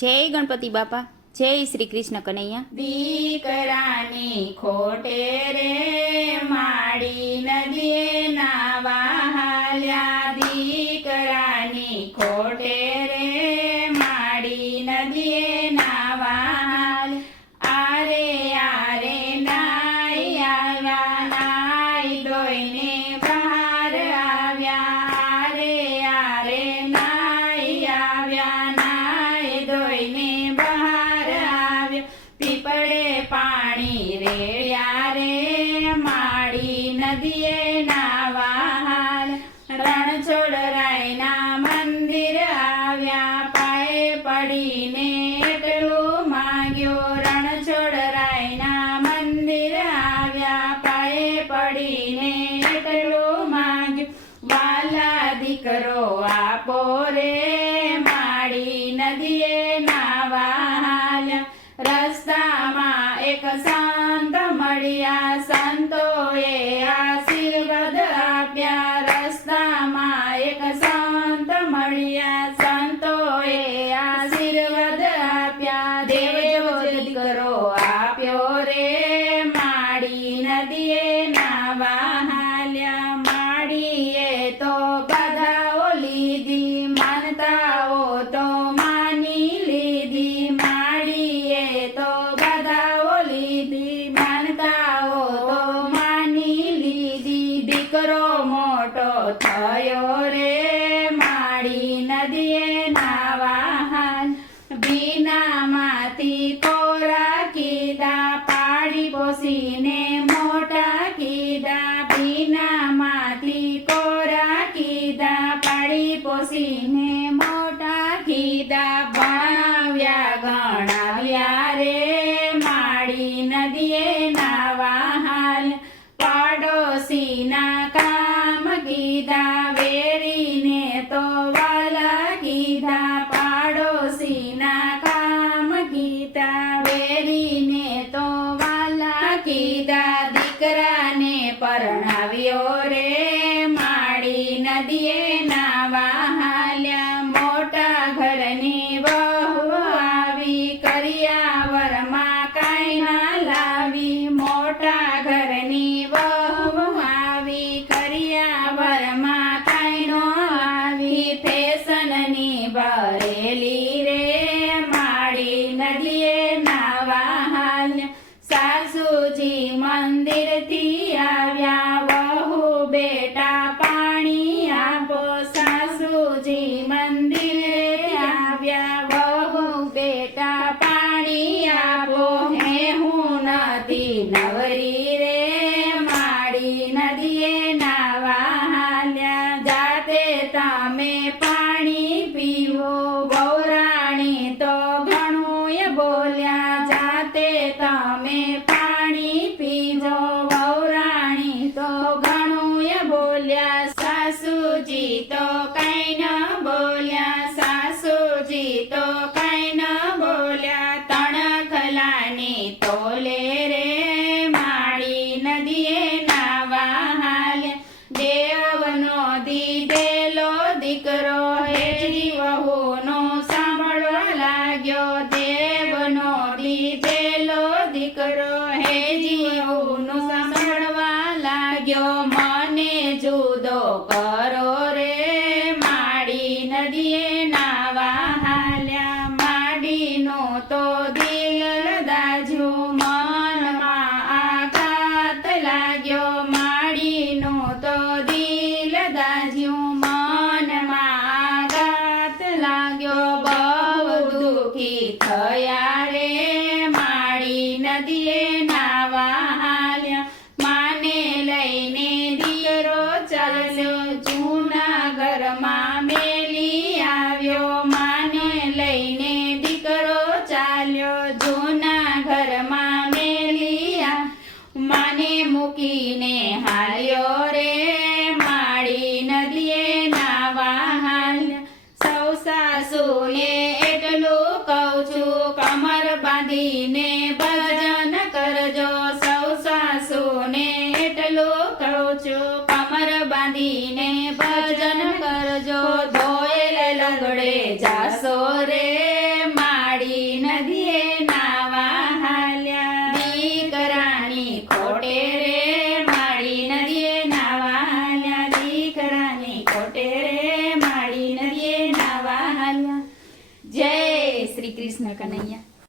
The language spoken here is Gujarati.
જય ગણપતિ બાપા, જય શ્રી કૃષ્ણ કનૈયા. દીકરાની ખોટે રે માડી નદીએ નાવા હાલ્યા. દીકરાની ખોટે રે માડી નદીએ નાવા હાલ્યા. આરે આરે નાઈ આવ્યા, નાઈ ધોઈને બહાર આવ્યા. આરે આરે નાઈ આવ્યા, નાઈ ધોઈને બહાર આવ્યા. પીપળે પાણી રેડ્યા રે માડી નદીએ નાવા હાલ્યા. રણછોડરાયના મંદિર આવ્યા, પાયે પડીને એટલું માગ્યો. રણછોડરાયના મંદિર આવ્યા, પાયે પડીને એટલું માગ્યું. વાલા દીકરો આપો રે માડી નદીએ નાવા હાલ્યા. રસ્તામાં એક સંત મળ્યા, સંતોએ આશીર્વાદ આપ્યા. રસ્તામાં એક સંત મળ્યા, સંતોએ આશીર્વાદ આપ્યા. દેવ જેવો દીકરો આપ્યો રે માડી નદીએ નાવા હાલ્યા. માડીએ તો બાધાઓ લીધી, માનતાઓ તો માની લીધી. માડીએ તો બાધાઓ લીધી, માનતાઓ તો માની લીધી. દીકરો મોટો થયો રે માડી નદીએ નાવા હાલ્યા. ભીનામાંથી કોરા કીધા, પાડી પોસીને મોટા કીધા. ભીનામાંથી કોરા કીધા, પાડી પોસીને મોટા કીધા. ભણાવ્યા ગણાવ્યા રે માડી નદીએ નાવા હાલ્યા. પાડોશીના કામ કીધા, વેરીને તો વાલા કીધા. પાડોશીના કામ કીધા, વેરીને તો વાલા કીધા. દીકરાને પરણાવ્યો રે માડી નદીએ નાવા હાલ્યા. મોટા ઘરની વહુ આવી, કરિયાવરમાં કાંઈ ના લાવી. મોટા ઘરની વહુ આવી, કરિયાવરમાં કાંઈ નો આવી. ફેશનની ભરેલી રે માડી નદીએ નાવા હાલ્યા. સાસુજી મંદિરથી આવ્યા, વહુ બેટા પાણી આપો. સાસુજી મંદિરે આવ્યા, વહુ બેટા પાણી આપો. હે હું નથી નવરી રે માડી નદીએ નાવા હાલ્યા. જાતે તમે પાણી પીવો, વહુરાણી તો ઘણું બોલ્યા. જાતે તમે પાણી પીજો, વહુરાણી તો ઘણું બોલ્યા. સાસુજી તો કઈ ન બોલ્યા, સાસુજી તો કઈ ન બોલ્યા. તણખલાની તોલે રે માડી નદીએ નાવા હાલ્યા. દેવનો દીધેલો દીકરો હેજી વહુનો સાંભળવા લાગ્યો. દેવનો દીધેલો દીકરો હેજી વહુનો સાંભળવા લાગ્યો. મને જુદો કરો રે માડી નદીએ નાવા હાલ્યા. માડીનો તો દિલ દાજ્યું, મનમાં આઘાત લાગ્યો. માડીનો તો દિલ દાજ્યું, મનમાં આઘાત લાગ્યો. બહુ દુઃખી થયા રે માડી નદીએ નાવા હાલ્યા. માને લઈને દીકરો ચાલ્યો, જૂનાગઢમાં મેલી આવ્યો. માને લઈને દીકરો ચાલ્યો, જૂનાગઢમાં મેલી આવ્યો. માને મૂકીને હાલ્યો રે માડી નદીએ નાવા હાલ્યા. સૌ સાસુએ એટલું કહું છું, કમર બાંધીને ભજન કરજો. સૌ સાસુને એટલું કહું છું, કમર બાંધીને ભજન કરજો. ધોયેલ લંગડે જાસો રે માડી કૃષ્ણ કનૈયા